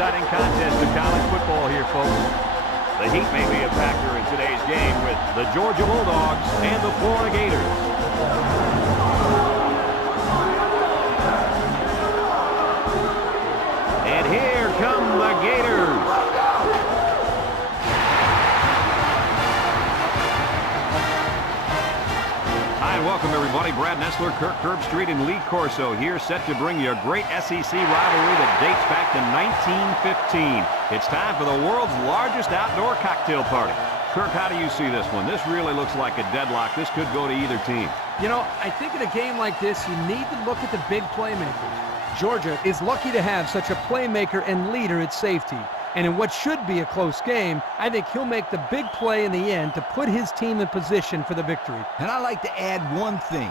exciting contest of college football here, folks. The heat may be a factor in today's game with the Georgia Bulldogs and the Florida Gators. And here come the Gators. Hi, and welcome, everybody. Brad Nessler, Kirk Herbstreit, and Lee Corso here, set to bring you a great SEC rivalry that dates back to 1915. It's time for the world's largest outdoor cocktail party. Kirk, how do you see this one? This really looks like a deadlock. This could go to either team. You know, I think in a game like this, you need to look at the big playmakers. Georgia is lucky to have such a playmaker and leader at safety. And in what should be a close game, I think he'll make the big play in the end to put his team in position for the victory. And I like to add one thing.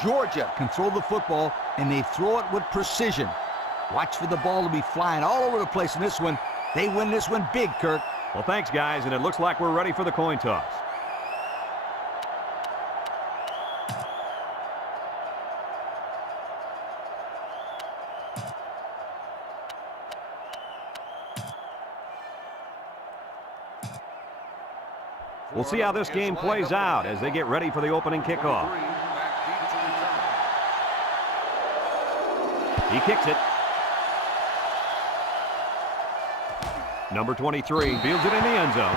Georgia can throw the football, and they throw it with precision. Watch for the ball to be flying all over the place in this one. They win this one big, Kirk. Well, thanks, guys, and it looks like we're ready for the coin toss. We'll see how this game plays out as they get ready for the opening kickoff. He kicks it. Number 23 fields it in the end zone.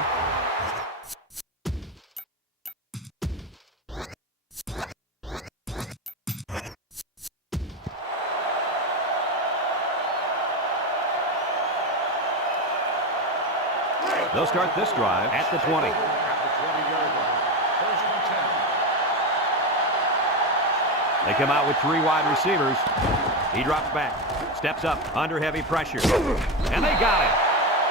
They'll start this drive at the 20. They come out with 3 wide receivers. He drops back, steps up under heavy pressure, and they got it.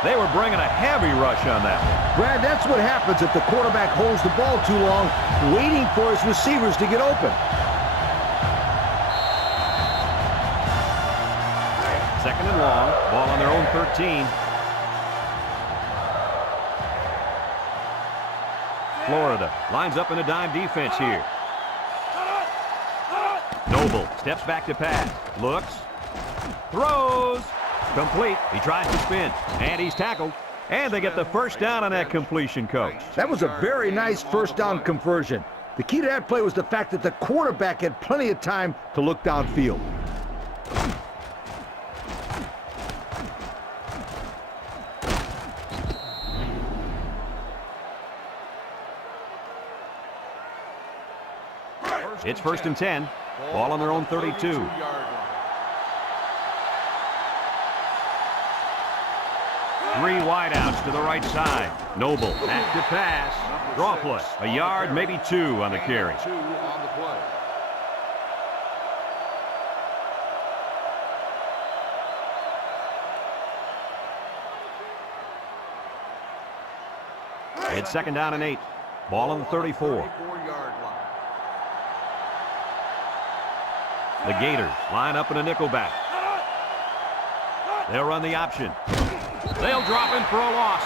They were bringing a heavy rush on that one. Brad, that's what happens if the quarterback holds the ball too long, waiting for his receivers to get open. Second and long, ball on their own 13. Florida lines up in a dime defense here. Noble steps back to pass, looks, throws, complete. He tries to spin, and he's tackled. And they get the first down on that completion, Coach. That was a very nice first down conversion. The key to that play was the fact that the quarterback had plenty of time to look downfield. It's first and 10. Ball on their own 32. 3 wideouts to the right side. Noble, active pass. Draw play. A yard, maybe 2 on the carry. It's second down and 8. Ball on the 34. The Gators line up in a nickelback. They'll run the option. They'll drop him for a loss.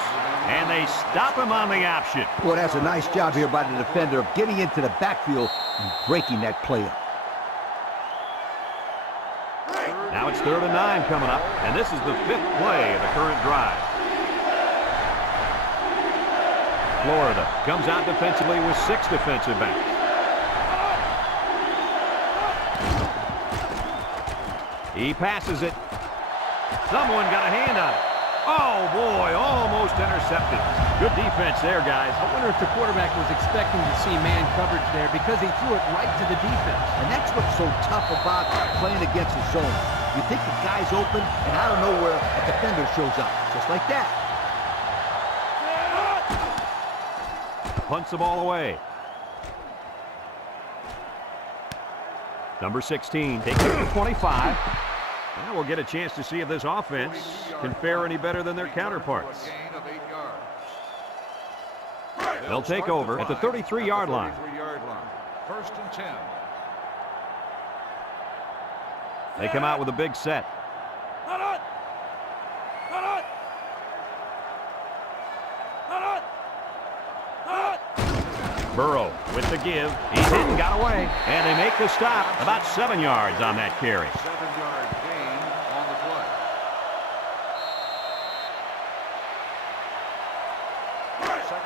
And they stop him on the option. Well, that's a nice job here by the defender of getting into the backfield and breaking that play up. Now it's 3rd and 9 coming up. And this is the 5th play of the current drive. Florida comes out defensively with 6 defensive backs. He passes it. Someone got a hand on it. Oh, boy, almost intercepted. Good defense there, guys. I wonder if the quarterback was expecting to see man coverage there because he threw it right to the defense. And that's what's so tough about playing against the zone. You think the guy's open, and out of nowhere, a defender shows up. Just like that. Punts the ball away. Number 16 takes it to 25. Now we'll get a chance to see if this offense can fare any better than their counterparts. They'll take over at the 33-yard line. First and 10. They come out with a big set. Burrow with the give. He's hit and got away. And they make the stop. About 7 yards on that carry. 7-yard gain on the play.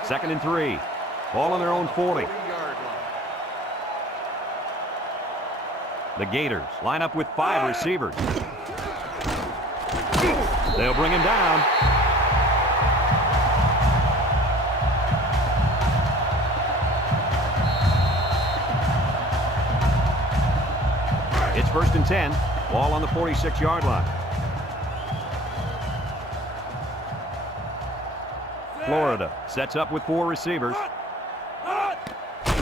2nd and 3. Ball on their own 40. The Gators line up with 5 receivers. They'll bring him down. It's 1st and 10. Ball on the 46-yard line. Florida sets up with 4 receivers.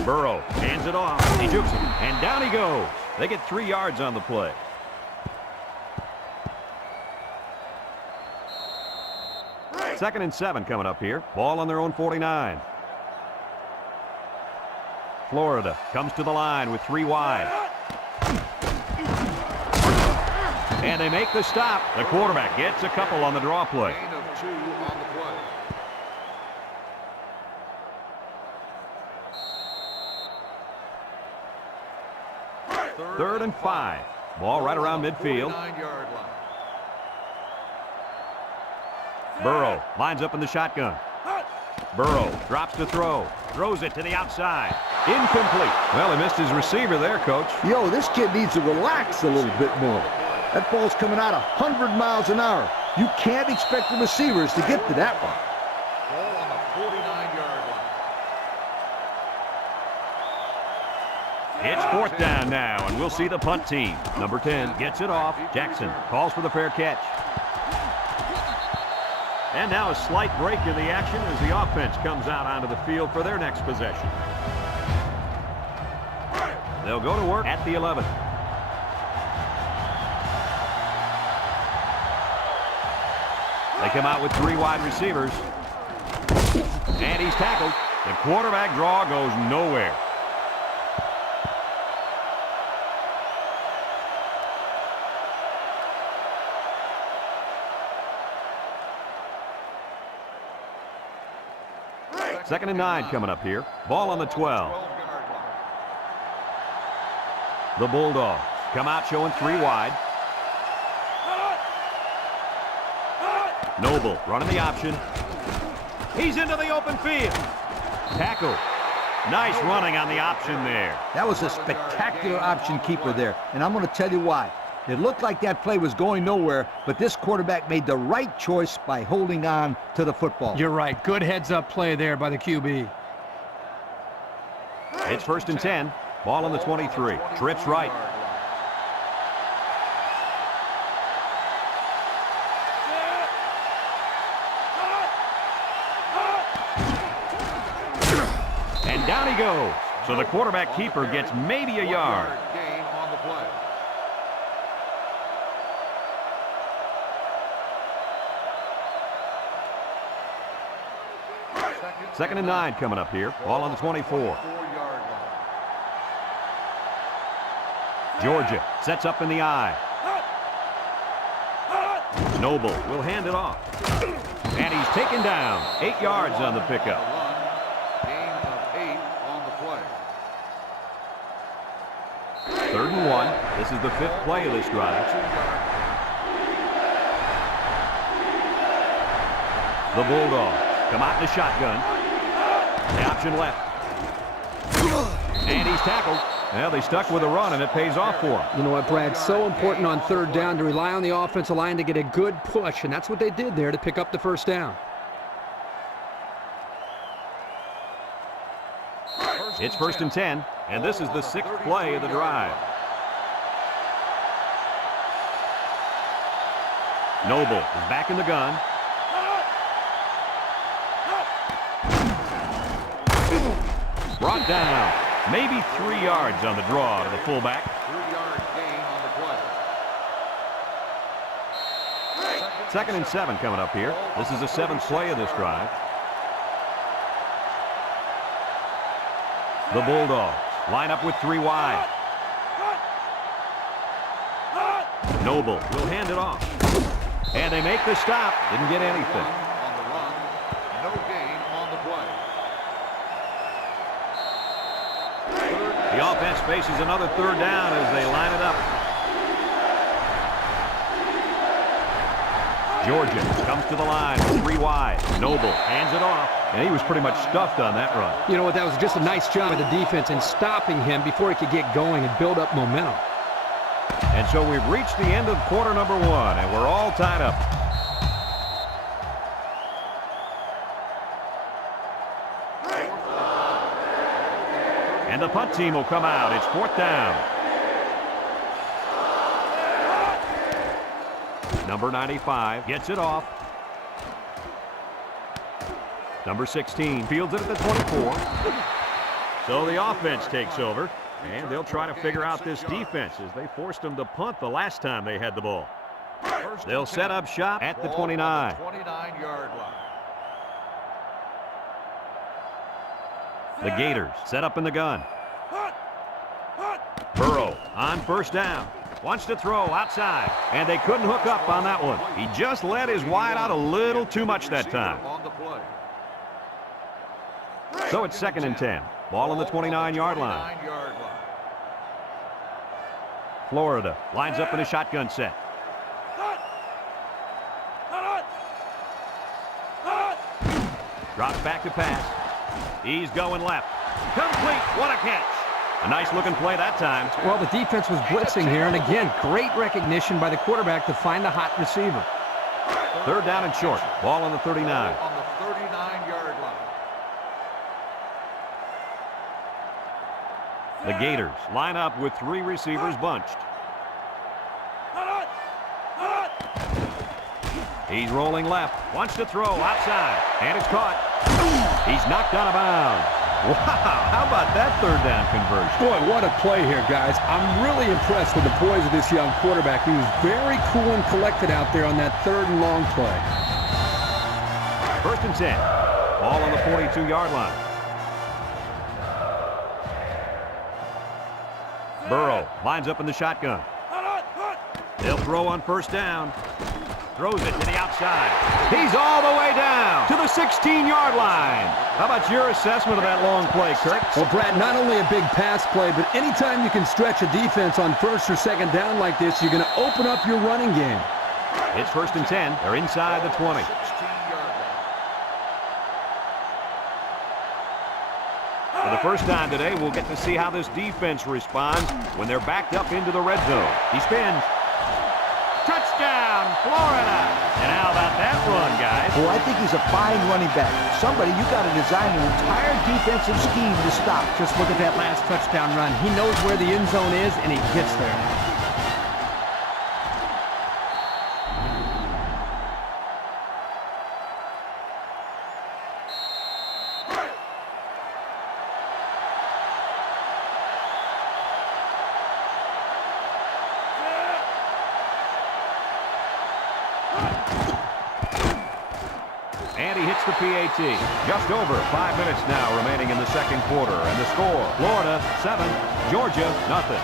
Burrow hands it off. He jukes him, and down he goes. They get 3 yards on the play. Second and 7 coming up here. Ball on their own 49. Florida comes to the line with 3 wide. And they make the stop. The quarterback gets a couple on the draw play. Gain of 2 on the play. Third and 5. Ball right around midfield. 49-yard line. Burrow lines up in the shotgun. Burrow drops to throw. Throws it to the outside. Incomplete. Well, he missed his receiver there, Coach. Yo, this kid needs to relax a little bit more. That ball's coming out 100 miles an hour. You can't expect the receivers to get to that one. Ball on the 49-yard line. It's 4th down now, and we'll see the punt team. Number 10 gets it off. Jackson calls for the fair catch. And now a slight break in the action as the offense comes out onto the field for their next possession. They'll go to work at the 11. They come out with 3 wide receivers. And he's tackled. The quarterback draw goes nowhere. Second and 9 coming up here. Ball on the 12. The Bulldogs come out showing 3 wide. Noble running the option. He's into the open field. Tackle. Nice running on the option there. That was a spectacular option keeper there, and I'm going to tell you why. It looked like that play was going nowhere, but this quarterback made the right choice by holding on to the football. You're right. Good heads-up play there by the QB. It's 1st and 10. Ball on the 23. Trips right. And down he goes. So the quarterback keeper gets maybe a yard. Gain on the play. 2nd and 9 coming up here. Ball on the 24. 4-yard line. Georgia sets up in the I. Noble will hand it off. And he's taken down. 8 yards on the pickup. Gain of 8 on the play. 3rd and 1. This is the 5th play of this drive. The Bulldogs come out in the shotgun. The option left. And he's tackled. Well, they stuck with a run, and it pays off for them. You know what, Brad? So important on 3rd down to rely on the offensive line to get a good push, and that's what they did there to pick up the 1st down. It's 1st and 10, and this is the 6th play of the drive. Noble is back in the gun. Brought down. Maybe 3 yards on the draw to the fullback. 3-yard gain on the play. 2nd and 7 coming up here. This is the 7th play of this drive. The Bulldogs line up with 3 wide. Noble will hand it off. And they make the stop. Didn't get anything. On the run. No gain on the play. The offense faces another 3rd down as they line it up. Georgia comes to the line with 3 wide. Noble hands it off. And he was pretty much stuffed on that run. You know what, that was just a nice job of the defense in stopping him before he could get going and build up momentum. And so we've reached the end of quarter number 1, and we're all tied up. And the punt team will come out. It's 4th down. Number 95 gets it off. Number 16 fields it at the 24. So the offense takes over, and they'll try to figure out this defense as they forced them to punt the last time they had the ball. They'll set up shop at the 29. 29-yard line. The Gators set up in the gun. Burrow on 1st down. Wants to throw outside, and they couldn't hook up on that one. He just let his wide out a little too much that time. So it's 2nd and 10. Ball on the 29-yard line. Florida lines up in a shotgun set. Drops back to pass. He's going left. Complete. What a catch. A nice-looking play that time. Well, the defense was blitzing here, and again, great recognition by the quarterback to find the hot receiver. 3rd down and short. Ball on the 39. On the 39-yard line. The Gators line up with 3 receivers bunched. He's rolling left. Wants to throw outside. And it's caught. He's knocked out of bounds. Wow, how about that 3rd down conversion? Boy, what a play here, guys. I'm really impressed with the poise of this young quarterback. He was very cool and collected out there on that 3rd and long play. 1st and 10. Ball on the 42-yard line. Burrow lines up in the shotgun. They'll throw on 1st down. Throws it to the outside. He's all the way down to the 16-yard line. How about your assessment of that long play, Kirk? Well, Brad, not only a big pass play, but anytime you can stretch a defense on 1st or 2nd down like this, you're going to open up your running game. It's 1st and 10. They're inside the 20. 16-yard line. For the first time today, we'll get to see how this defense responds when they're backed up into the red zone. He spins. Touchdown, Florida. And how about that run, guys? Oh, I think he's a fine running back. Somebody, you got to design an entire defensive scheme to stop. Just look at that last touchdown run. He knows where the end zone is, and he gets there. And he hits the PAT. Just over 5 minutes now remaining in the 2nd quarter. And the score, Florida 7, Georgia nothing.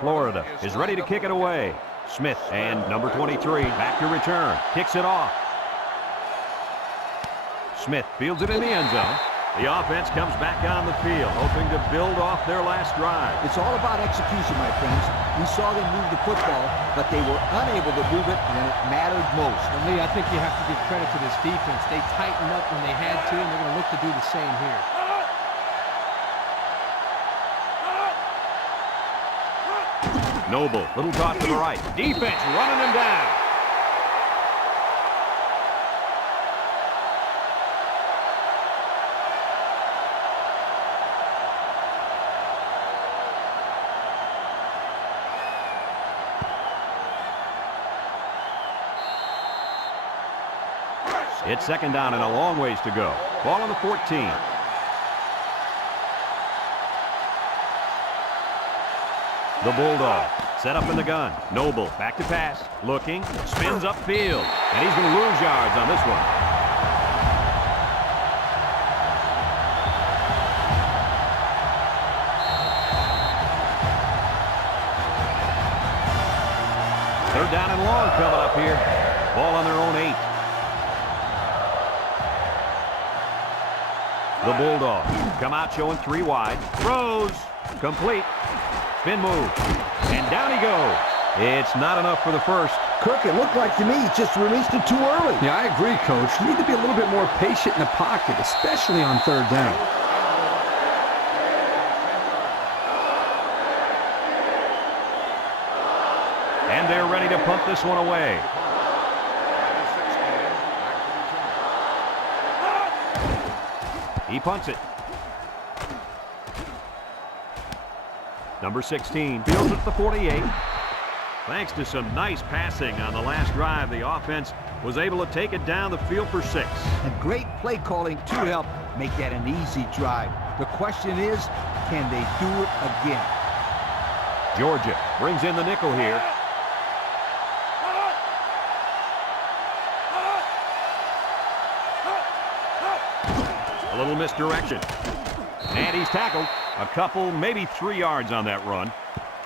Florida is ready to kick it away. Smith and number 23 back to return. Kicks it off. Smith fields it in the end zone. The offense comes back on the field, hoping to build off their last drive. It's all about execution, my friends. We saw them move the football, but they were unable to move it when it mattered most. And Lee, I think you have to give credit to this defense. They tightened up when they had to, and they're going to look to do the same here. Noble, little toss to the right. Defense running him down. It's 2nd down and a long ways to go. Ball on the 14. The Bulldog set up in the gun. Noble back to pass. Looking. Spins upfield. And he's going to lose yards on this one. Third down and long coming up here. Ball on their own 8. The Bulldogs come out showing 3 wide. Throws. Complete. Spin move. And down he goes. It's not enough for the first. Kirk, it looked like to me he just released it too early. Yeah, I agree, Coach. You need to be a little bit more patient in the pocket, especially on third down. And they're ready to punt this one away. He punts it. Number 16 fields at the 48. Thanks to some nice passing on the last drive, the offense was able to take it down the field for 6. And great play calling to help make that an easy drive. The question is, can they do it again? Georgia brings in the nickel here. A little misdirection. And he's tackled. A couple, maybe 3 yards on that run.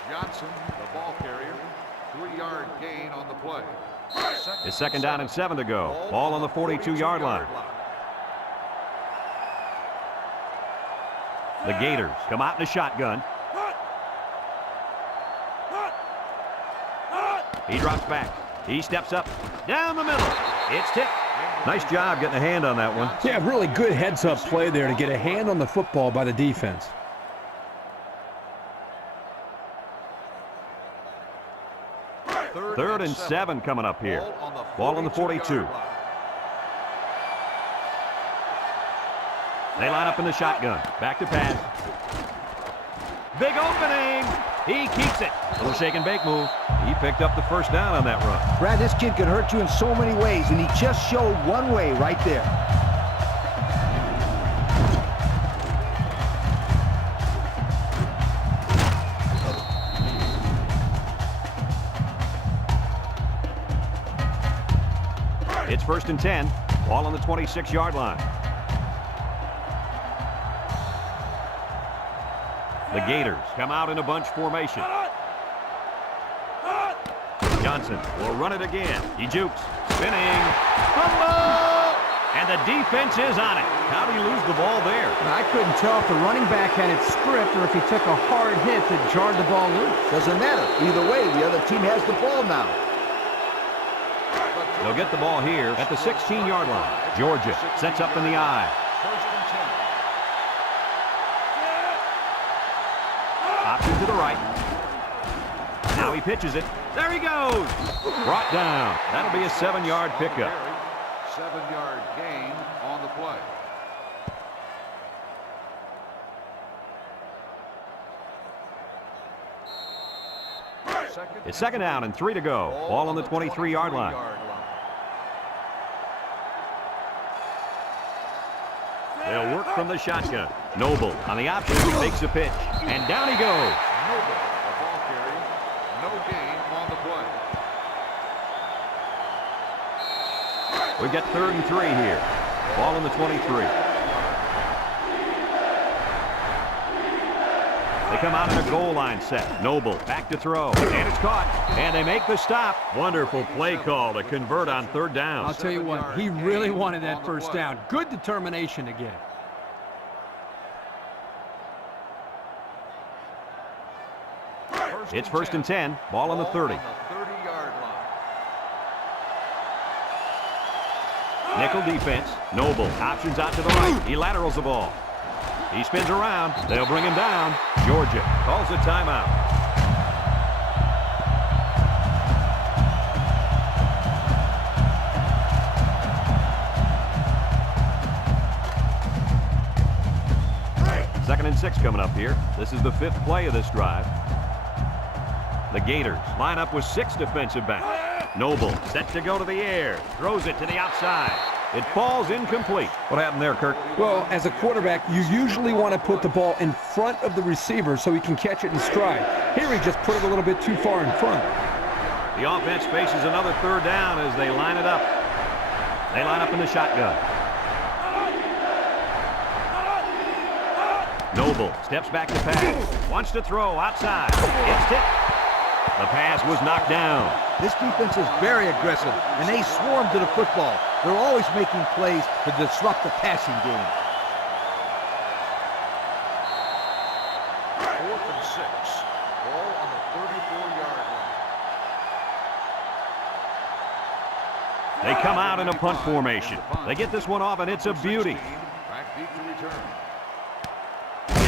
Johnson, the ball carrier, 3-yard gain on the play. It's second down and 7 to go. Ball on the 42-yard line. The Gators come out in a shotgun. He drops back. He steps up. Down the middle. It's tipped. Nice job getting a hand on that one. Yeah, really good heads-up play there to get a hand on the football by the defense. Third and 7 coming up here. Ball on the 42. They line up in the shotgun. Back to pass. Big opening. He keeps it. Little shake and bake move. He picked up the first down on that run. Brad, this kid can hurt you in so many ways, and he just showed one way right there. It's first and 10. Ball on the 26-yard line. The Gators come out in a bunch formation. Johnson will run it again. He jukes. Spinning. Fumble! And the defense is on it. How do you lose the ball there? I couldn't tell if the running back had it stripped or if he took a hard hit that jarred the ball loose. Doesn't matter. Either way, the other team has the ball now. They'll get the ball here at the 16-yard line. Georgia sets up in the eye. Option to the right. Now he pitches it. There he goes. Brought down. That'll be a 7-yard pickup. 7-yard gain on the play. It's second down and 3 to go. Ball on the 23-yard line. They'll work from the shotgun. Noble on the option makes a pitch. And down he goes. Noble, the ball carrier. No gain on the play. We've got 3rd and 3 here. Ball on the 23. They come out in a goal line set. Noble back to throw. And it's caught. And they make the stop. Wonderful play call to convert on 3rd down. I'll tell you what, he really wanted that first down. Good determination again. It's first and 10. Ball on the 30. 30-yard line. Nickel defense. Noble options out to the right. He laterals the ball. He spins around. They'll bring him down. Georgia calls a timeout. Second and 6 coming up here. This is the 5th play of this drive. The Gators line up with 6 defensive backs. Noble set to go to the air. Throws it to the outside. It falls incomplete. What happened there, Kirk? Well, as a quarterback, you usually want to put the ball in front of the receiver so he can catch it in stride. Here he just put it a little bit too far in front. The offense faces another 3rd down as they line it up. They line up in the shotgun. Noble steps back to pass. Wants to throw outside. It's tipped. The pass was knocked down. This defense is very aggressive, and they swarm to the football. They're always making plays to disrupt the passing game. 4th and 6. Ball on the 34-yard line. They come out in a punt formation. They get this one off, and it's a beauty. Back deep to return.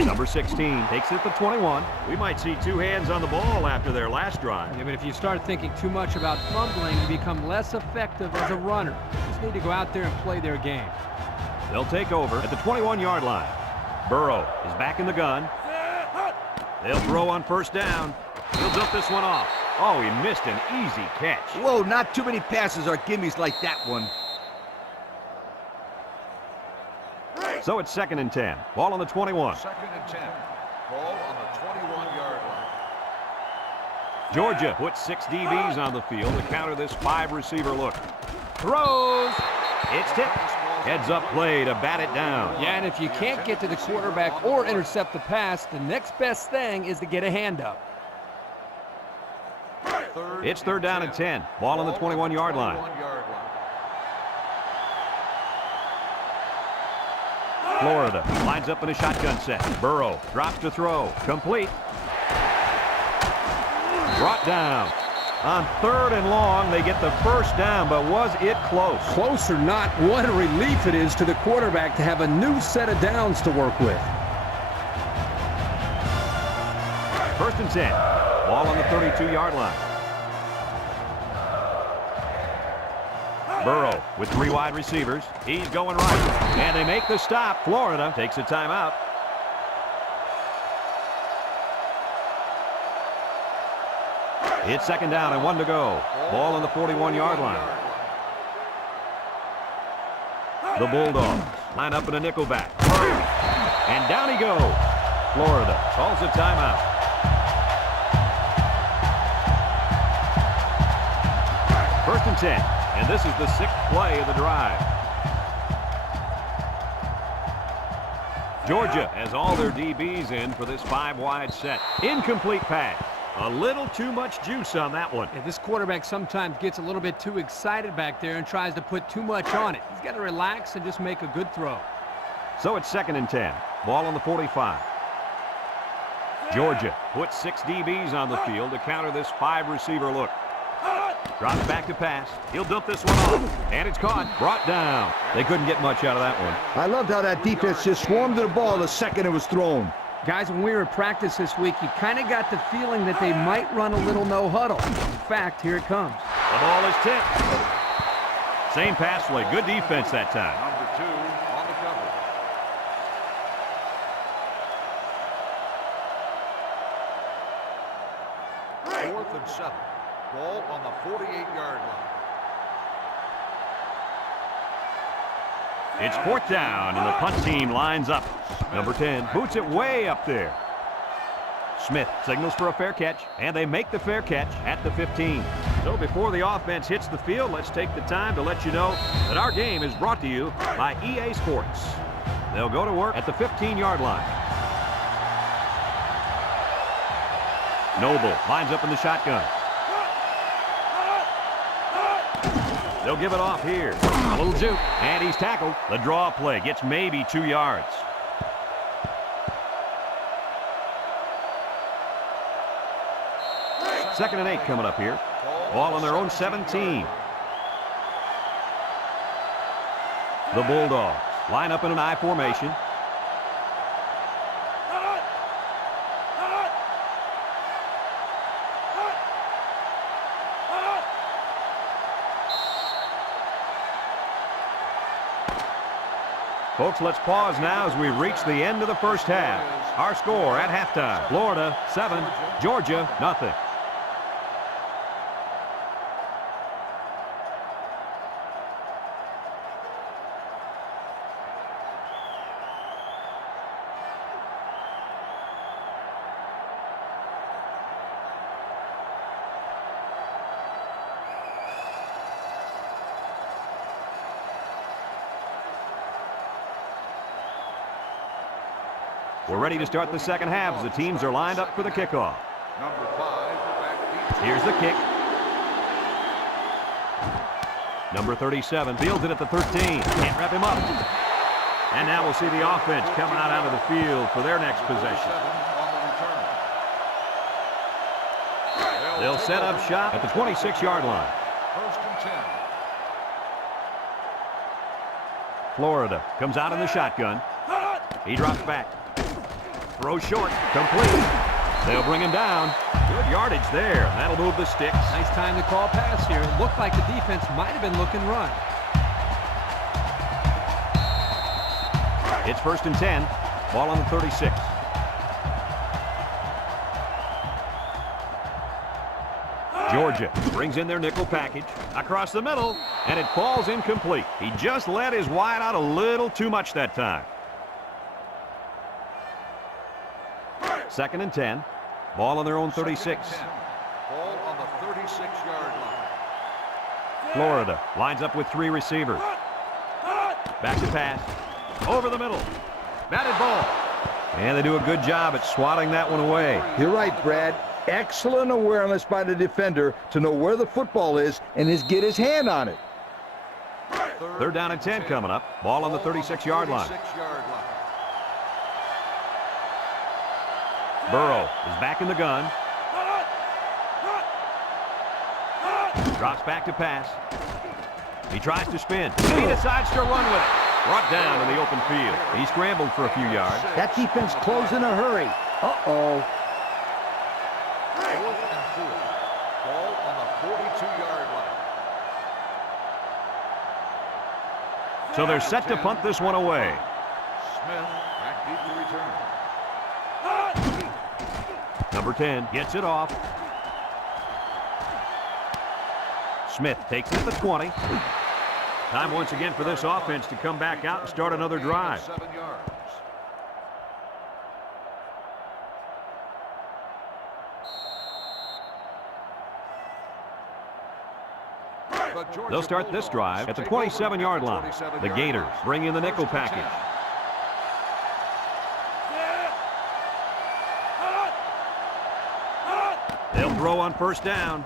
Number 16 takes it at the 21. We might see two hands on the ball after their last drive. Yeah, but if you start thinking too much about fumbling, you become less effective as a runner. You just need to go out there and play their game. They'll take over at the 21-yard line. Burrow is back in the gun. They'll throw on first down. He'll dump this one off. Oh, he missed an easy catch. Whoa, not too many passes are gimmies like that one. So it's 2nd and 10. Ball on the 21. 2nd and 10. Ball on the 21-yard line. Georgia puts 6 DBs on the field to counter this 5-receiver look. Throws. It's tipped. Heads up play to bat it down. Yeah, and if you can't get to the quarterback or intercept the pass, the next best thing is to get a hand up. It's 3rd down and 10. Ball on the 21-yard line. Florida lines up in a shotgun set. Burrow drops to throw. Complete. Brought down. On 3rd and long, they get the first down, but was it close? Close or not, what a relief it is to the quarterback to have a new set of downs to work with. 1st and 10. Ball on the 32-yard line. Burrow with 3 wide receivers. He's going right. And they make the stop. Florida takes a timeout. It's 2nd down and 1 to go. Ball on the 41-yard line. The Bulldogs line up in a nickelback. And down he goes. Florida calls a timeout. 1st and 10. And this is the 6th play of the drive. Georgia has all their DBs in for this 5-wide set. Incomplete pass. A little too much juice on that one. Yeah, this quarterback sometimes gets a little bit too excited back there and tries to put too much on it. He's got to relax and just make a good throw. So it's 2nd and 10. Ball on the 45. Georgia puts 6 DBs on the field to counter this 5-receiver look. Drops back to pass. He'll dump this one off. And it's caught. Brought down. They couldn't get much out of that one. I loved how that defense just swarmed to the ball the second it was thrown. Guys, when we were at practice this week, you kind of got the feeling that they might run a little no huddle. In fact, here it comes. The ball is tipped. Same pass play. Good defense that time. Number 2 on the cover. 4th and 7. Ball on the 48-yard line. It's 4th down, and the punt team lines up. Number 10 boots it way up there. Smith signals for a fair catch, and they make the fair catch at the 15. So before the offense hits the field, let's take the time to let you know that our game is brought to you by EA Sports. They'll go to work at the 15-yard line. Noble lines up in the shotgun. They'll give it off here. A little juke, and he's tackled. The draw play gets maybe 2 yards. Second and 8 coming up here. Ball on their own 17. The Bulldogs line up in an I formation. Folks, let's pause now as we reach the end of the first half. Our score at halftime, Florida 7, Georgia nothing. We're ready to start the second half as the teams are lined up for the kickoff. Number 5, back deep Here's the kick. Number 37 fields it at the 13. Can't wrap him up. And now we'll see the offense come out onto the field for their next possession. They'll set up shop at the 26-yard line. First and 10. Florida comes out in the shotgun. He drops back. Throw short. Complete. They'll bring him down. Good yardage there. That'll move the sticks. Nice time to call pass here. It looked like the defense might have been looking run. It's first and 10. Ball on the 36. Georgia brings in their nickel package. Across the middle, and it falls incomplete. He just let his wide out a little too much that time. Second and 10. Ball on their own 36. Ball on the 36-yard line. Florida lines up with 3 receivers. Back to pass. Over the middle. Batted ball. And they do a good job at swatting that one away. You're right, Brad. Excellent awareness by the defender to know where the football is and get his hand on it. Third down and 10 coming up. Ball on the 36-yard line. Burrow is back in the gun. Drops back to pass. He tries to spin. He decides to run with it. Brought down in the open field. He scrambled for a few yards. That defense closed in a hurry. Uh-oh. Fourth and 4. Ball on the 42-yard line. So they're set to punt this one away. Smith back deep to return. Number 10 gets it off. Smith takes it at the 20. Time once again for this offense to come back out and start another drive. 7 yards. They'll start this drive at the 27-yard line. The Gators bring in the nickel package. They'll throw on first down.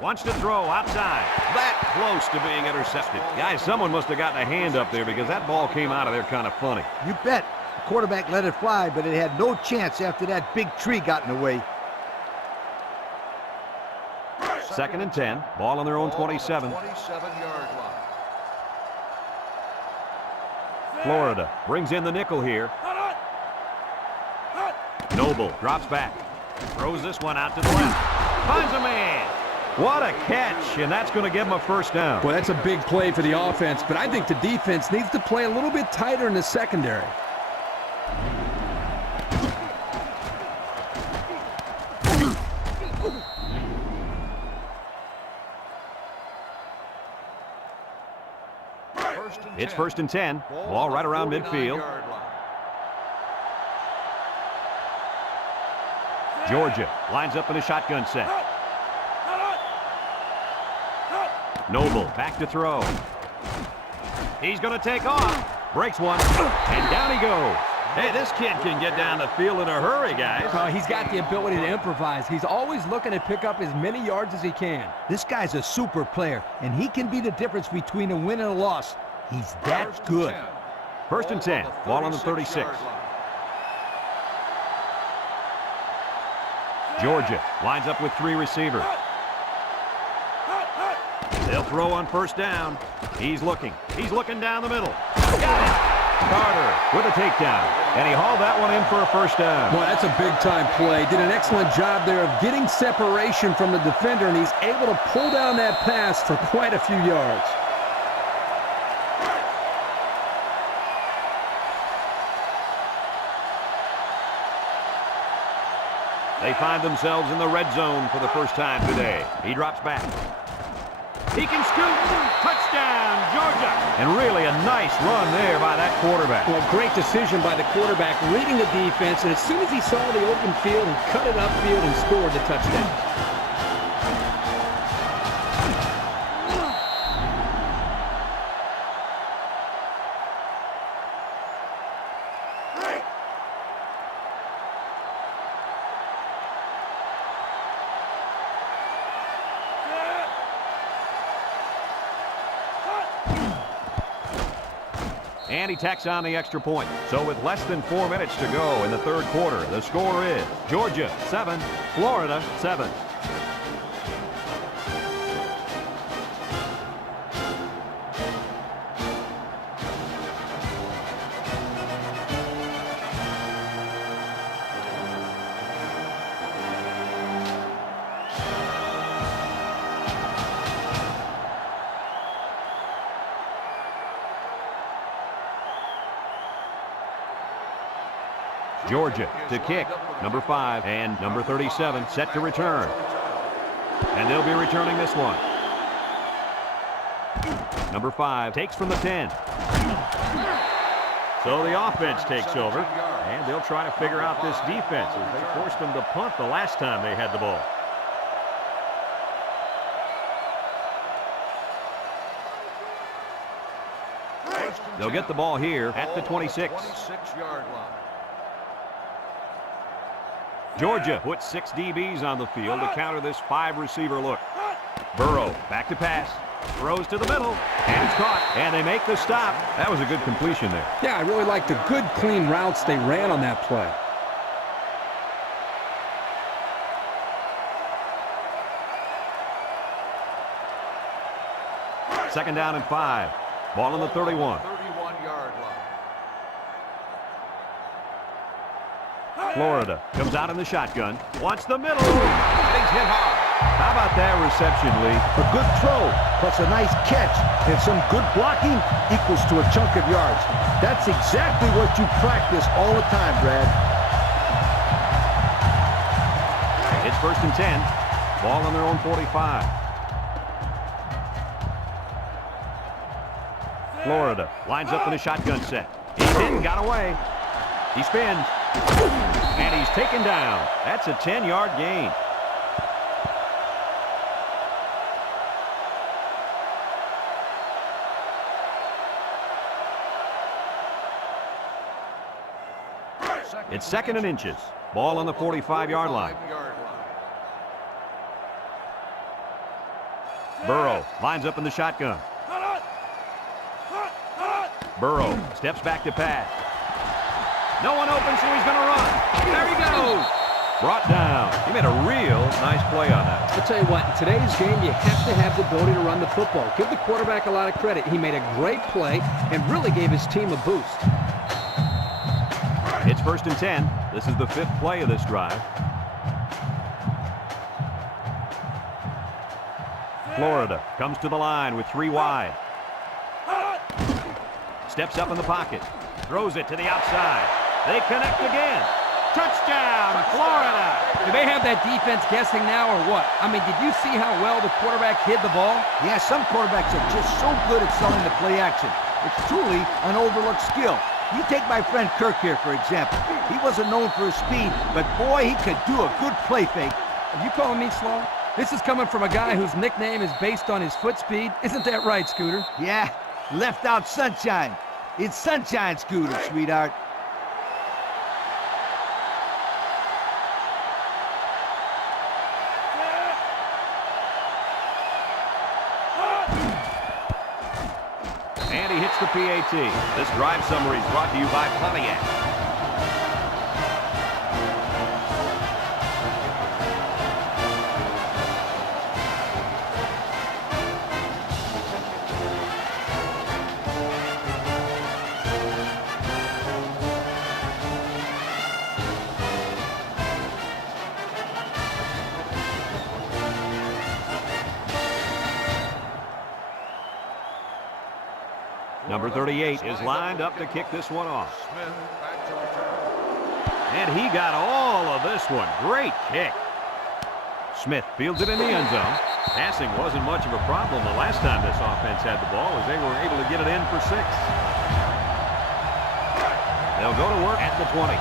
Wants to throw outside. That close to being intercepted. Guys, someone must have gotten a hand up there because that ball came out of there kind of funny. You bet. The quarterback let it fly, but it had no chance after that big tree got in the way. Second and 10. Ball on their own 27. 27-yard line. Florida brings in the nickel here. Noble drops back. Throws this one out to the left. Finds a man. What a catch, and that's going to give him a first down. Well, that's a big play for the offense, but I think the defense needs to play a little bit tighter in the secondary. It's first and 10. Ball right around midfield. Georgia lines up in a shotgun set. Noble back to throw. He's going to take off. Breaks one. And down he goes. Hey, this kid can get down the field in a hurry, guys. He's got the ability to improvise. He's always looking to pick up as many yards as he can. This guy's a super player, and he can be the difference between a win and a loss. He's that good. First and 10. Ball on the 36. Georgia lines up with 3 receivers. They'll throw on first down. He's looking down the middle. Got it. Carter with a takedown. And he hauled that one in for a first down. Boy, that's a big-time play. Did an excellent job there of getting separation from the defender, and he's able to pull down that pass for quite a few yards. They find themselves in the red zone for the first time today. He drops back. He can scoot. Touchdown, Georgia. And really a nice run there by that quarterback. Well, great decision by the quarterback, reading the defense, and as soon as he saw the open field, he cut it upfield and scored the touchdown. And he tacks on the extra point. So with less than 4 minutes to go in the third quarter, the score is Georgia 7, Florida 7. Georgia to kick. Number 5 and number 37 set to return. And they'll be returning this one. Number 5 takes from the 10. So the offense takes over, and they'll try to figure out this defense as they forced them to punt the last time they had the ball. They'll get the ball here at the 26. 26-yard line. Georgia puts 6 DBs on the field to counter this 5-receiver look. Burrow back to pass. Throws to the middle. And it's caught. And they make the stop. That was a good completion there. Yeah, I really like the good, clean routes they ran on that play. Second down and 5. Ball on the 31. 31-yard line. Florida comes out in the shotgun. Wants the middle. And he's hit hard. How about that reception, Lee? A good throw, plus a nice catch, and some good blocking equals to a chunk of yards. That's exactly what you practice all the time, Brad. It's first and 10. Ball on their own 45. Florida lines up in a shotgun set. He's hit and got away. He spins. And he's taken down. That's a 10-yard gain. It's second and inches. Ball on the 45-yard line. Burrow lines up in the shotgun. Burrow steps back to pass. No one open, so he's going to run. There he goes. Brought down. He made a real nice play on that. I'll tell you what, in today's game, you have to have the ability to run the football. Give the quarterback a lot of credit. He made a great play and really gave his team a boost. It's first and 10. This is the 5th play of this drive. Florida comes to the line with 3 wide. Steps up in the pocket. Throws it to the outside. They connect again. Touchdown, Florida! Do they have that defense guessing now or what? I mean, did you see how well the quarterback hid the ball? Yeah, some quarterbacks are just so good at selling the play action. It's truly an overlooked skill. You take my friend Kirk here, for example. He wasn't known for his speed, but boy, he could do a good play fake. Are you calling me slow? This is coming from a guy whose nickname is based on his foot speed. Isn't that right, Scooter? Yeah, left out sunshine. It's sunshine, Scooter, sweetheart. And he hits the PAT. This drive summary is brought to you by Pontiac. Number 38 is lined up to kick this one off. Smith back to return. And he got all of this one. Great kick. Smith fields it in the end zone. Passing wasn't much of a problem the last time this offense had the ball, as they were able to get it in for 6. They'll go to work at the 20.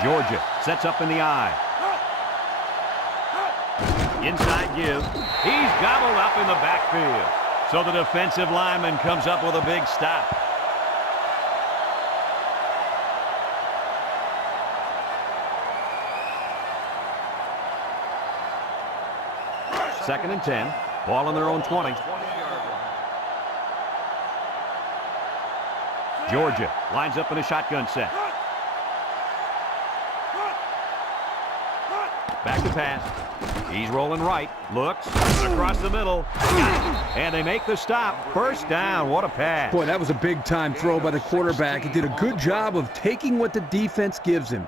Georgia sets up in the eye. Inside give. He's gobbled up in the backfield. So the defensive lineman comes up with a big stop. Second and 10. Ball on their own 20. Georgia lines up in a shotgun set. Back to pass. He's rolling right. Looks. Across the middle. And they make the stop. First down. What a pass. Boy, that was a big-time throw by the quarterback. He did a good job of taking what the defense gives him.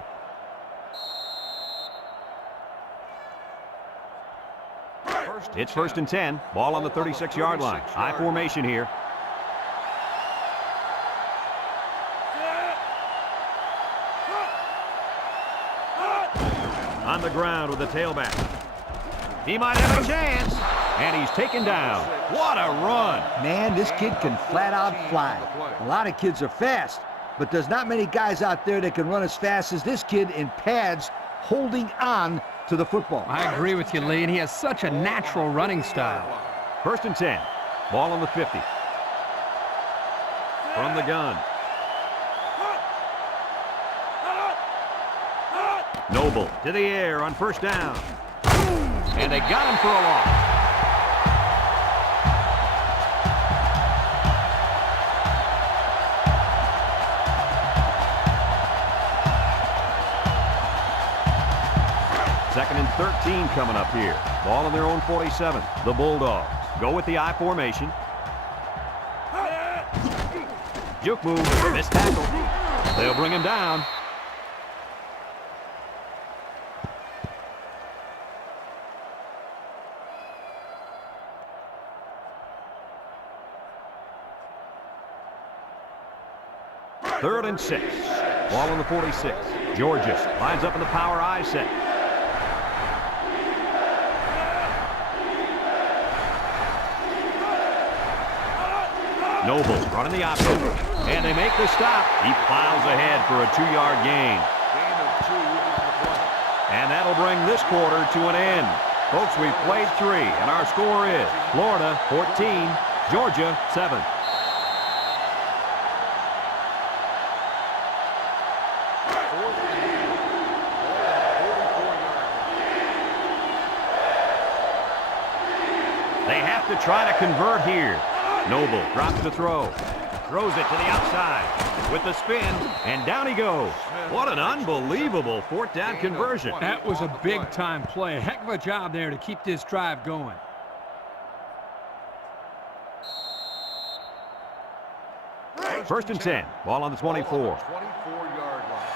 It's 1st and 10. Ball on the 36-yard line. High formation here. On the ground with the tailback. He might have a chance. And he's taken down. What a run. Man, this kid can flat out fly. A lot of kids are fast, but there's not many guys out there that can run as fast as this kid in pads holding on to the football. I agree with you, Lee, and he has such a natural running style. 1st and 10. Ball on the 50. From the gun. Noble to the air on 1st down. And they got him for a loss. Second and 13 coming up here. Ball on their own 47. The Bulldogs go with the I formation. Juke move. Missed tackle. They'll bring him down. Third and 6. Ball on the 46. Georgia lines up in the power I set. Noble running the option. And they make the stop. He plows ahead for a 2-yard gain. Gain of 2 on the play. And that'll bring this quarter to an end. Folks, we've played 3, and our score is Florida 14, Georgia 7. They have to try to convert here. Noble drops the throw. Throws it to the outside with the spin, and down he goes. What an unbelievable 4th down conversion. That was a big-time play. Heck of a job there to keep this drive going. First and 10. Ball on the 24. 24-yard line.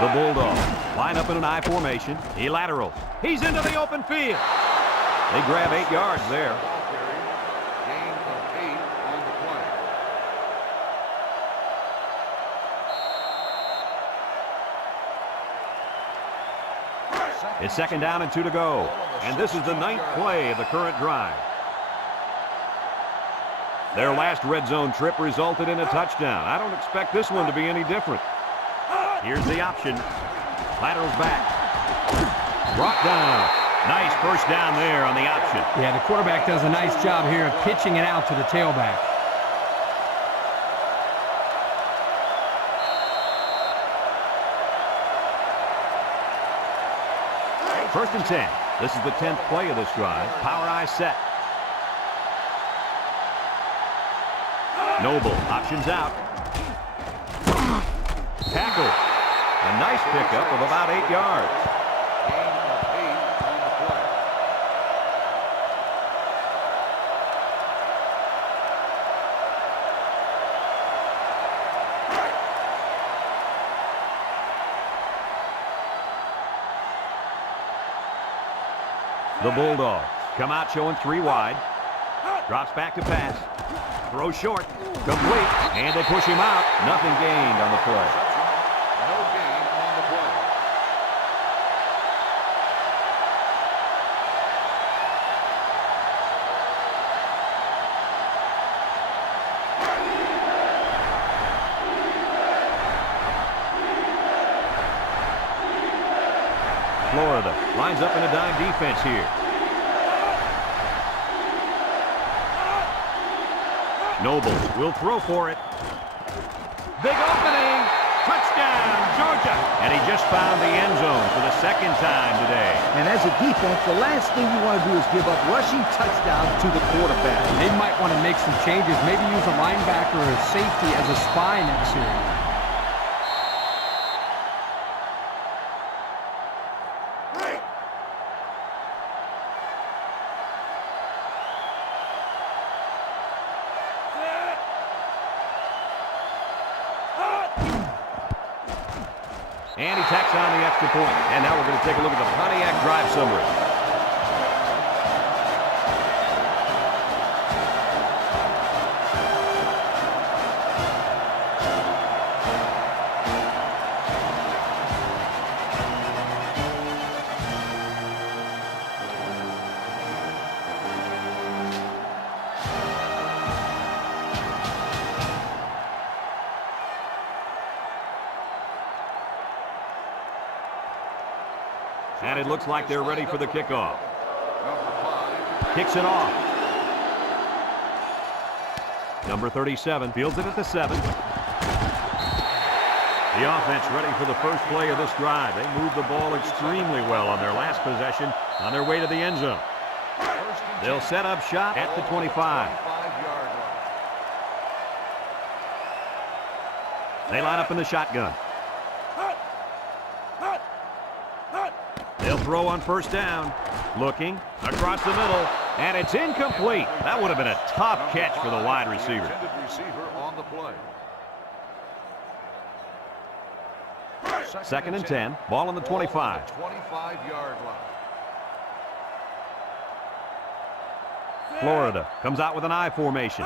The Bulldogs line up in an I formation. He laterals. He's into the open field. They grab 8 yards there. Ball carrier. Gain of 8 on the play. It's 2nd down and 2 to go. And this is the 9th play of the current drive. Their last red zone trip resulted in a touchdown. I don't expect this one to be any different. Here's the option. Laterals back. Brought down. Nice first down there on the option. Yeah, the quarterback does a nice job here of pitching it out to the tailback. First and 10. This is the 10th play of this drive. Power I set. Noble options out. Tackle. A nice pickup of about 8 yards. Gain of 8 on the play. The Bulldogs come out showing 3 wide. Drops back to pass. Throw short. Complete. And they push him out. Nothing gained on the play. No gain on the play. Florida lines up in a dime defense here. Noble will throw for it. Big opening. Touchdown, Georgia. And And he just found the end zone for the second time today. And as a defense, the last thing you want to do is give up rushing touchdowns to the quarterback. They might want to make some changes, maybe use a linebacker or a safety as a spy next series. And he tacks on the extra point. And now we're going to take a look at the Pontiac drive summary. And it looks like they're ready for the kickoff. Kicks it off. Number 37 fields it at the 7. The offense ready for the first play of this drive. They moved the ball extremely well on their last possession on their way to the end zone. They'll set up shop at the 25. They line up in the shotgun. They'll throw on first down. Looking across the middle, and it's incomplete. That would have been a top catch for the wide receiver. On the play. Second and 10. Ball on the 25. 25-yard line. Florida comes out with an I formation.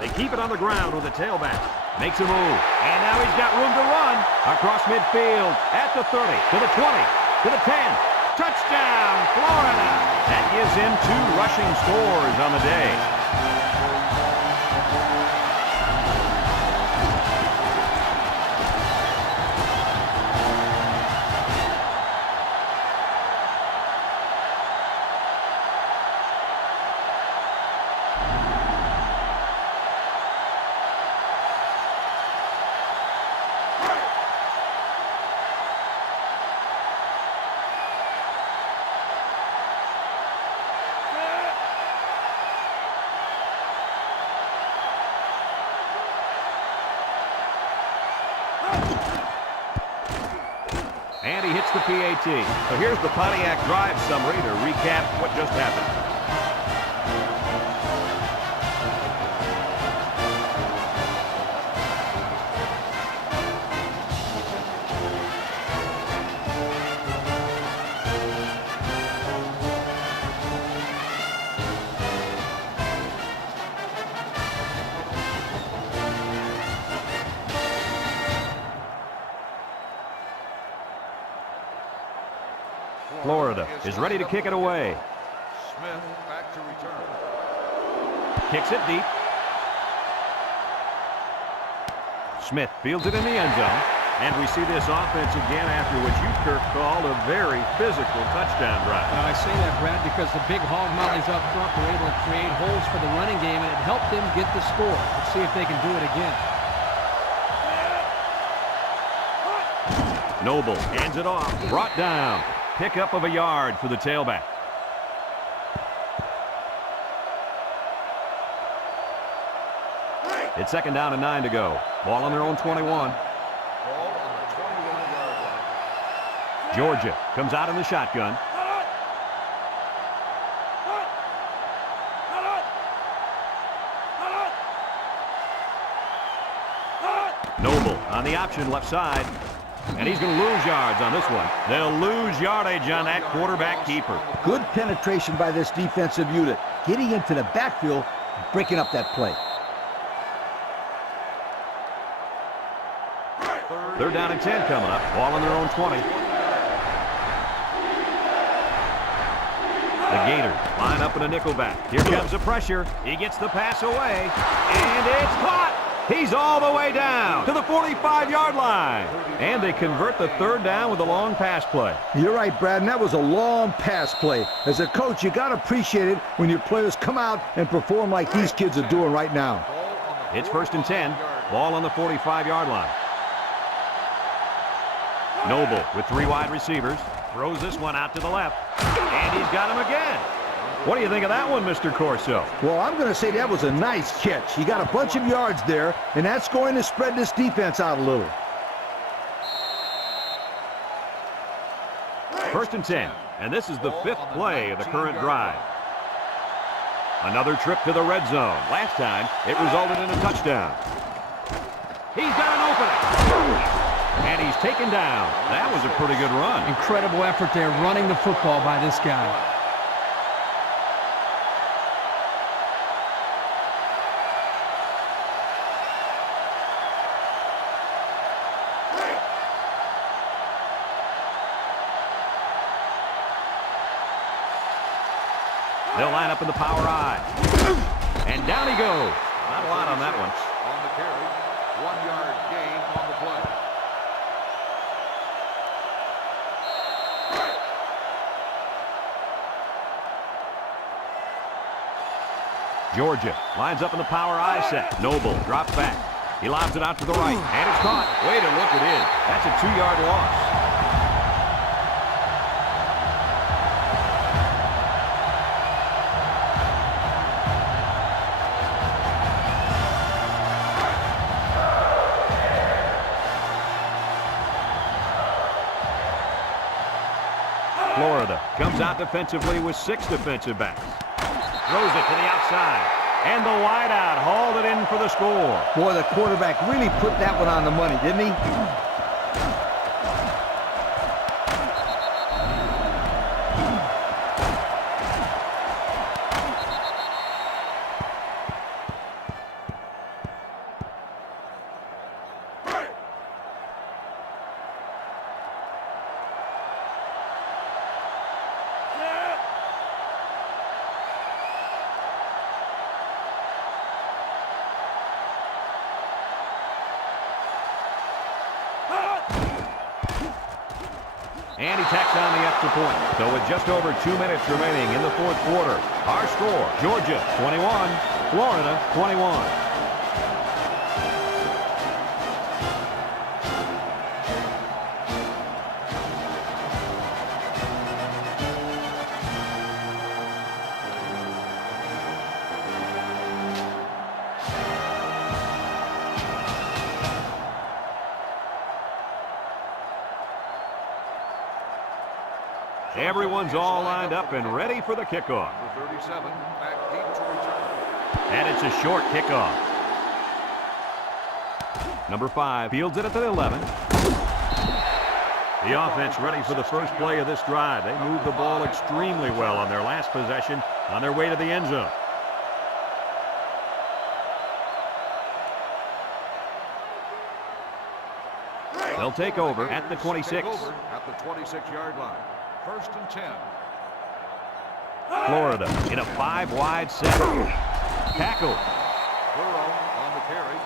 They keep it on the ground with a tailback. Makes a move. And now he's got room to run. Across midfield. At the 30. To the 20. To the 10. Touchdown, Florida. That gives him 2 rushing scores on the day. And he hits the PAT. So here's the Pontiac drive summary to recap what just happened. Florida is ready to kick it away. Smith back to return. Kicks it deep. Smith fields it in the end zone. And we see this offense again after what you, Kirk, called a very physical touchdown drive. I say that, Brad, because the big hog mollies up front were able to create holes for the running game, and it helped them get the score. Let's see if they can do it again. Noble hands it off. Brought down. Pickup of a yard for the tailback. It's second down and 9 to go. Ball on their own 21. Ball on the 21-yard line. Georgia comes out in the shotgun. Noble on the option left side. And he's going to lose yards on this one. They'll lose yardage on that quarterback keeper. Good penetration by this defensive unit, getting into the backfield, breaking up that play. Third down and 10 coming up. Ball on their own 20. The Gators line up in a nickelback. Here comes the pressure. He gets the pass away. And it's caught. He's all the way down to the 45-yard line. And they convert the third down with a long pass play. You're right, Brad, and that was a long pass play. As a coach, you got to appreciate it when your players come out and perform like these kids are doing right now. It's first and 10. Ball on the 45-yard line. Noble with 3 wide receivers. Throws this one out to the left. And he's got him again. What do you think of that one, Mr. Corso? Well, I'm going to say that was a nice catch. He got a bunch of yards there, and that's going to spread this defense out a little. 1st and 10, and this is the 5th play of the current drive. Another trip to the red zone. Last time, it resulted in a touchdown. He's got an opening. And he's taken down. That was a pretty good run. Incredible effort there running the football by this guy. They'll line up in the power I. And down he goes. Not a lot on that one. On the carry, 1-yard gain on the play. Georgia lines up in the power I set. Noble drops back. He lobs it out to the right. And it's caught. Way to look it in. That's a 2-yard loss. Florida comes out defensively with 6 defensive backs. Throws it to the outside. And the wideout hauled it in for the score. Boy, the quarterback really put that one on the money, didn't he? And he tacks on the extra point. So with just over 2 minutes remaining in the 4th quarter, our score, Georgia 21, Florida 21. Everyone's all lined up and ready for the kickoff. Number 37, back deep to return. And it's a short kickoff. Number 5 fields it at the 11. The offense ready for the first play of this drive. They moved the ball extremely well on their last possession on their way to the end zone. They'll take over at the 26. At the 26-yard line. 1st and 10. Florida in a 5-wide set. Tackle. Burrow on the carry.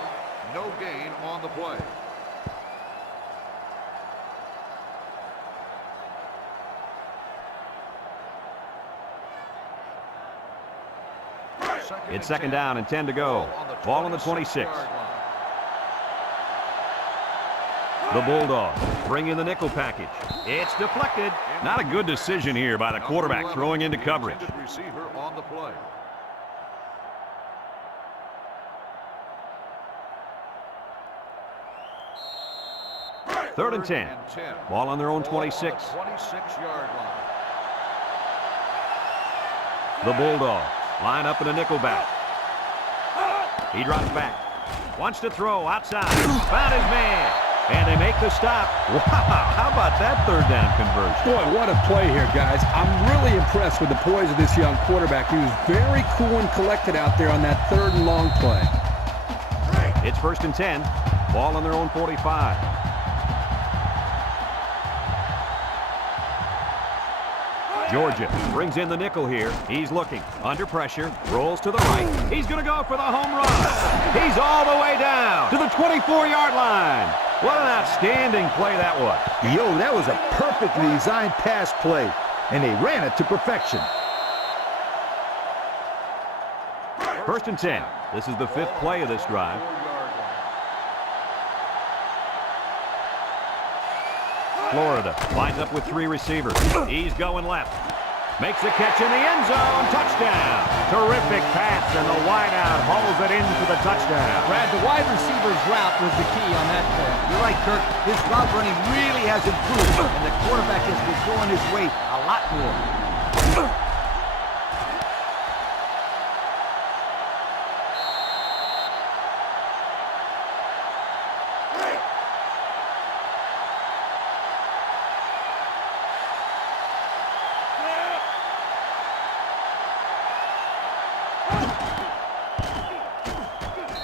No gain on the play. It's 2nd down and 10 to go. Ball on the 26. The Bulldogs bring in the nickel package. It's deflected. Not a good decision here by the quarterback throwing into coverage. Receiver on the play. Third and 10. Ball on their own 26. 26-yard line. The Bulldogs line up in a nickel back. He drops back. Wants to throw outside. Found his man. And they make the stop. Wow, how about that 3rd down conversion? Boy, what a play here, guys. I'm really impressed with the poise of this young quarterback. He was very cool and collected out there on that 3rd and long play. It's 1st and 10. Ball on their own 45. Georgia brings in the nickel here. He's looking. Under pressure. Rolls to the right. He's going to go for the home run. He's all the way down to the 24-yard line. What an outstanding play that was. Yo, that was a perfectly designed pass play, and they ran it to perfection. 1st and 10. This is the 5th play of this drive. Florida lines up with 3 receivers. He's going left. Makes the catch in the end zone. Touchdown. Terrific pass, and the wideout hauls it in for the touchdown. Brad, the wide receiver's route was the key on that play. You're right, Kirk. His route running really has improved, and the quarterback has been going his way a lot more.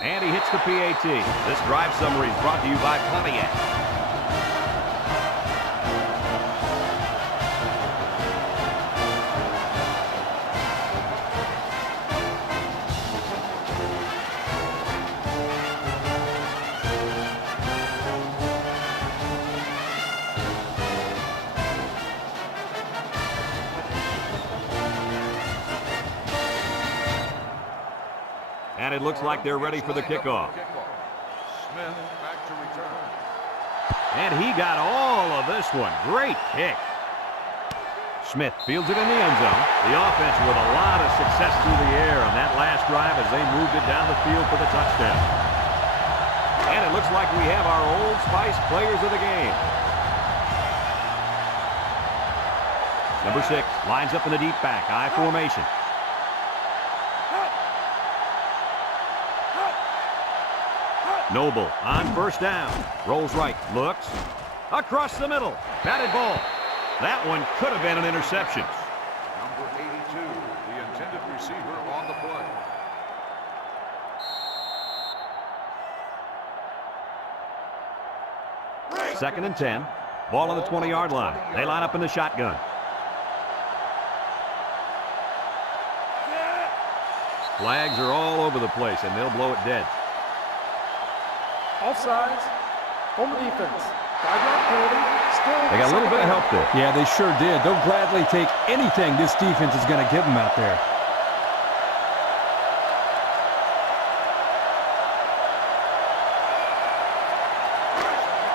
And he hits the PAT. This drive summary is brought to you by Pontiac. And it looks like they're ready for the kickoff. Smith back to return. And he got all of this one. Great kick. Smith fields it in the end zone. The offense with a lot of success through the air on that last drive as they moved it down the field for the touchdown. And it looks like we have our Old Spice players of the game. Number 6 lines up in the deep back, I formation. Noble on first down. Rolls right. Looks. Across the middle. Batted ball. That one could have been an interception. Number 82, the intended receiver on the play. Second and 10. Ball on the 20-yard line. They line up in the shotgun. Flags are all over the place, and they'll blow it dead. Offsides on the defense. 5-yard penalty. Still They got a little bit of help there. Yeah, they sure did. They'll gladly take anything this defense is going to give them out there.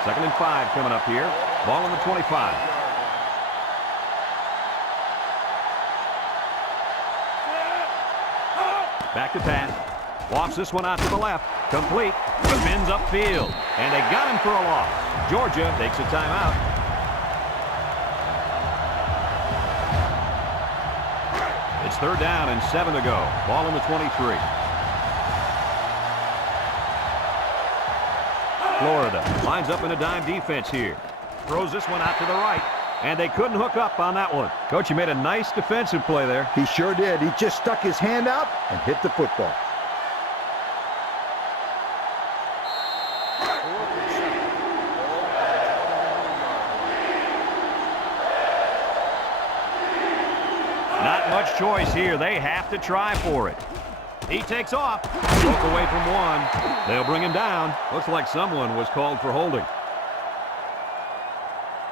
Second and 5 coming up here. Ball on the 25. Back to pass. Walks this one out to the left. Complete. Spins upfield. And they got him for a loss. Georgia takes a timeout. It's third down and 7 to go. Ball on the 23. Florida lines up in a dime defense here. Throws this one out to the right. And they couldn't hook up on that one. Coach, you made a nice defensive play there. He sure did. He just stuck his hand out and hit the football. Not much choice here. They have to try for it. He takes off. Broke away from one. They'll bring him down. Looks like someone was called for holding.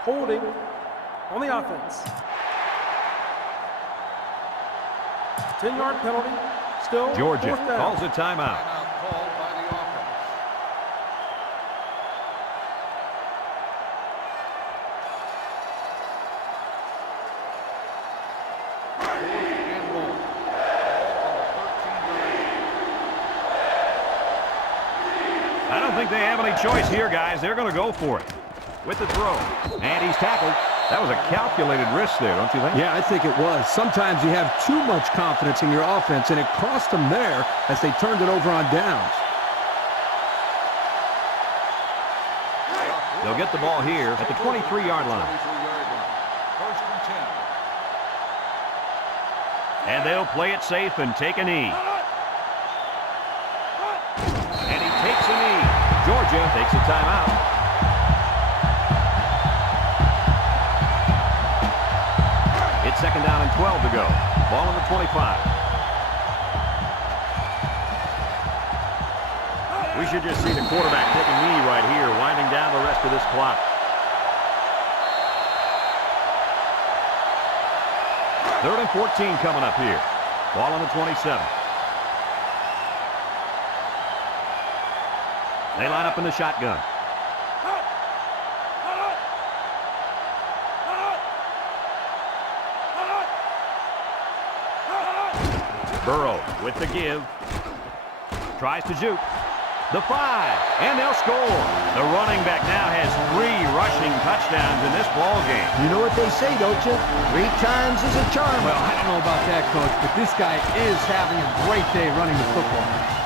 holding on the offense. 10-yard penalty. Still Georgia fourth down. calls a timeout. Timeout called by the offense. I don't think they have any choice here, guys. They're going to go for it with the throw. And he's tackled. That was a calculated risk there, don't you think? Yeah, I think it was. Sometimes you have too much confidence in your offense, and it cost them there as they turned it over on downs. They'll get the ball here at the 23-yard line. First and 10. And they'll play it safe and take a knee. And he takes a knee. Georgia takes a timeout. It's second down and 12 to go. Ball on the 25. We should just see the quarterback take a knee right here, winding down the rest of this clock. Third and 14 coming up here. Ball on the 27. They line up in the shotgun. Burrow with the give. Tries to juke. The 5, and they'll score. The running back now has 3 rushing touchdowns in this ball game. You know what they say, don't you? 3 times is a charm. Well, I don't know about that, Coach, but this guy is having a great day running the football.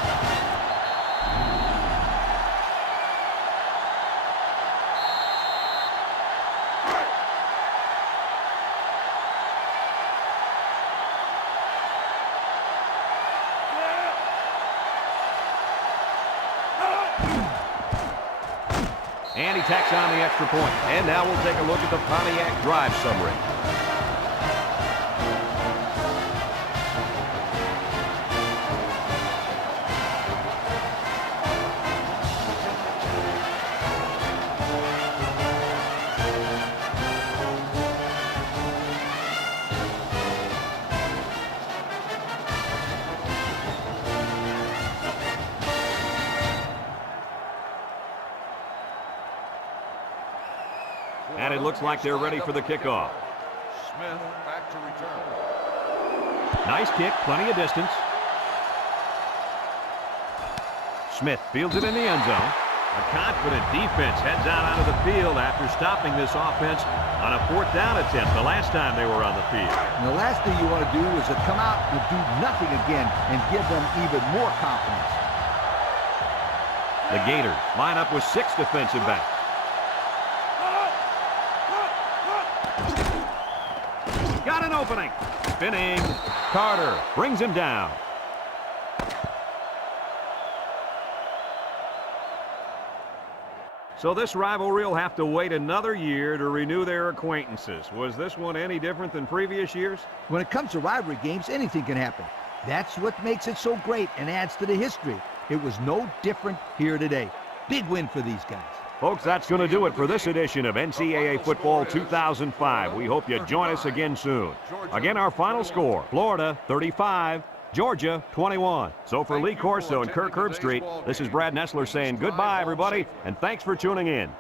And he tacks on the extra point. And now we'll take a look at the Pontiac drive summary. And it looks like they're ready for the kickoff. Smith back to return. Nice kick, plenty of distance. Smith fields it in the end zone. A confident defense heads out onto the field after stopping this offense on a 4th down attempt the last time they were on the field. And the last thing you want to do is to come out and do nothing again and give them even more confidence. The Gators line up with 6 defensive backs. Got an opening. Spinning. Carter brings him down. So this rivalry will have to wait another year to renew their acquaintances. Was this one any different than previous years? When it comes to rivalry games, anything can happen. That's what makes it so great and adds to the history. It was no different here today. Big win for these guys. Folks, that's going to do it for this edition of NCAA Football 2005. We hope you join us again soon. Again, our final score, Florida 35, Georgia 21. So for Lee Corso and Kirk Herbstreit, this is Brad Nessler saying goodbye, everybody, and thanks for tuning in.